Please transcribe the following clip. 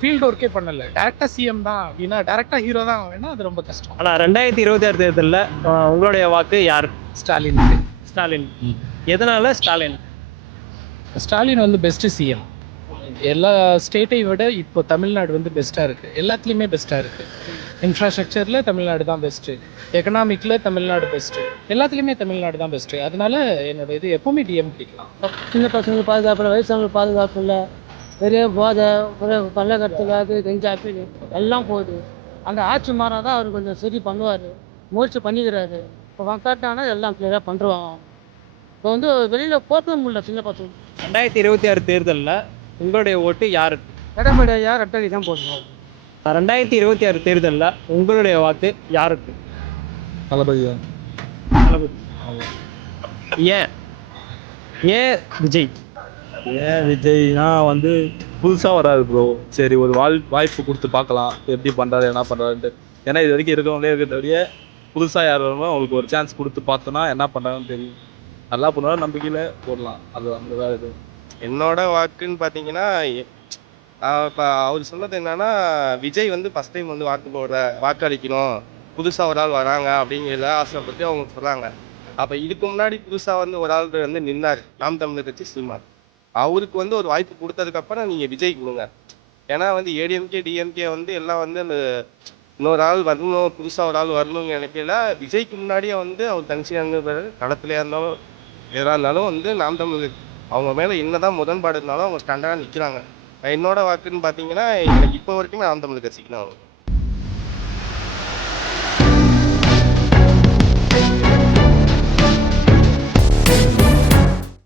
Field ஒர்க்கே பண்ணல. டேரக்டா சிஎம் தான் அப்படின்னா, டேரக்டா ஹீரோ தான் வேணா அது ரொம்ப கஷ்டம். ஆனால் 2026 தேர்தலில் உங்களுடைய வாக்கு யார்? ஸ்டாலின். ஸ்டாலின். எதனால ஸ்டாலின்? ஸ்டாலின் வந்து பெஸ்ட் சிஎம். எல்லா ஸ்டேட்டையும் விட இப்போ தமிழ்நாடு வந்து பெஸ்ட்டாக இருக்குது. எல்லாத்துலேயுமே பெஸ்ட்டாக இருக்குது. இன்ஃப்ராஸ்ட்ரக்சரில் தமிழ்நாடு தான் பெஸ்ட்டு, எக்கனாமிக்கில் தமிழ்நாடு பெஸ்ட்டு, எல்லாத்துலேயுமே தமிழ்நாடு தான் பெஸ்ட்டு. அதனால என்னோட இது எப்போவுமே டிஎம்கே தான். சின்ன பசங்க பாதுகாப்பு, வயசானவங்க பாதுகாப்பு இல்லை, பெரிய போதை, பள்ளக்கட்டுல அது கஞ்சாப்பி எல்லாம் போகுது. அந்த ஆட்சி மாறாதான் அவர் கொஞ்சம் சரி பண்ணுவார், முயற்சி பண்ணிக்கிறாரு. இப்போ வந்தாட்டானா எல்லாம் கிளியராக பண்ணுறாங்க. இப்போ வந்து வெளியில் போற்றவும் முடியல சின்ன பசங்க. 2026 தேர்தலில் உங்களுடைய ஓட்டு யாருக்கு? எடப்பாடி ஐயா ரெட்டடி தான் போடணும். 2026 தேர்தலில் உங்களுடைய வாக்கு யாருக்கு? தளபதி தான். தளபதி. ஏன் ஏன் விஜய்? ஏன் விஜய்னா வந்து புதுசாக வராது ப்ரோ. சரி, ஒரு வாய்ப்பு கொடுத்து பார்க்கலாம் எப்படி பண்ணுறாரு என்ன பண்ணுறாருன்ட்டு. ஏன்னா இது வரைக்கும் இருக்கிறவங்களே இருக்கிறதோடைய புதுசாக யார் வருமோ அவங்களுக்கு ஒரு சான்ஸ் கொடுத்து பார்த்தோன்னா என்ன பண்ணுறாங்கன்னு தெரியும். நல்லா பண்ணுவாரு, நம்பிக்கையில் போடலாம். அது அந்த தான் இது. என்னோட வாக்குன்னு பார்த்தீங்கன்னா, இப்போ அவர் சொன்னது என்னன்னா, விஜய் வந்து ஃபஸ்ட் டைம் வந்து வாக்களிக்கணும், புதுசாக ஒரு ஆள் வராங்க அப்படிங்கிறத ஆசைப்பட்டு அவங்க சொல்கிறாங்க. அப்போ இதுக்கு முன்னாடி புதுசாக வந்து ஒரு ஆள் வந்து நின்னார், நாம் தமிழர் கட்சி சீமான். அவருக்கு வந்து ஒரு வாய்ப்பு கொடுத்ததுக்கப்புறம் நீங்கள் விஜய் கொடுங்க. ஏன்னா வந்து ஏடிஎம்கே டிஎம்கே வந்து எல்லாம் வந்து அந்த இன்னொரு ஆள் வரணும், புதுசாக ஒரு ஆள் வரணும்னு நினைக்கல. விஜய்க்கு முன்னாடியே வந்து அவர் தனிச்சியாங்க களத்துலையாக இருந்தாலும் எதாக இருந்தாலும் வந்து நாம் தமிழர் அவங்க மேலே என்னதான் முரண்பாடு இருந்தாலும் அவங்க ஸ்டாண்டர்டாக நிற்கிறாங்க. என்னோட வாக்குன்னு பார்த்தீங்கன்னா, எனக்கு இப்போ வரைக்குமே நாம் தமிழர் கட்சிக்கு தான் வரும்.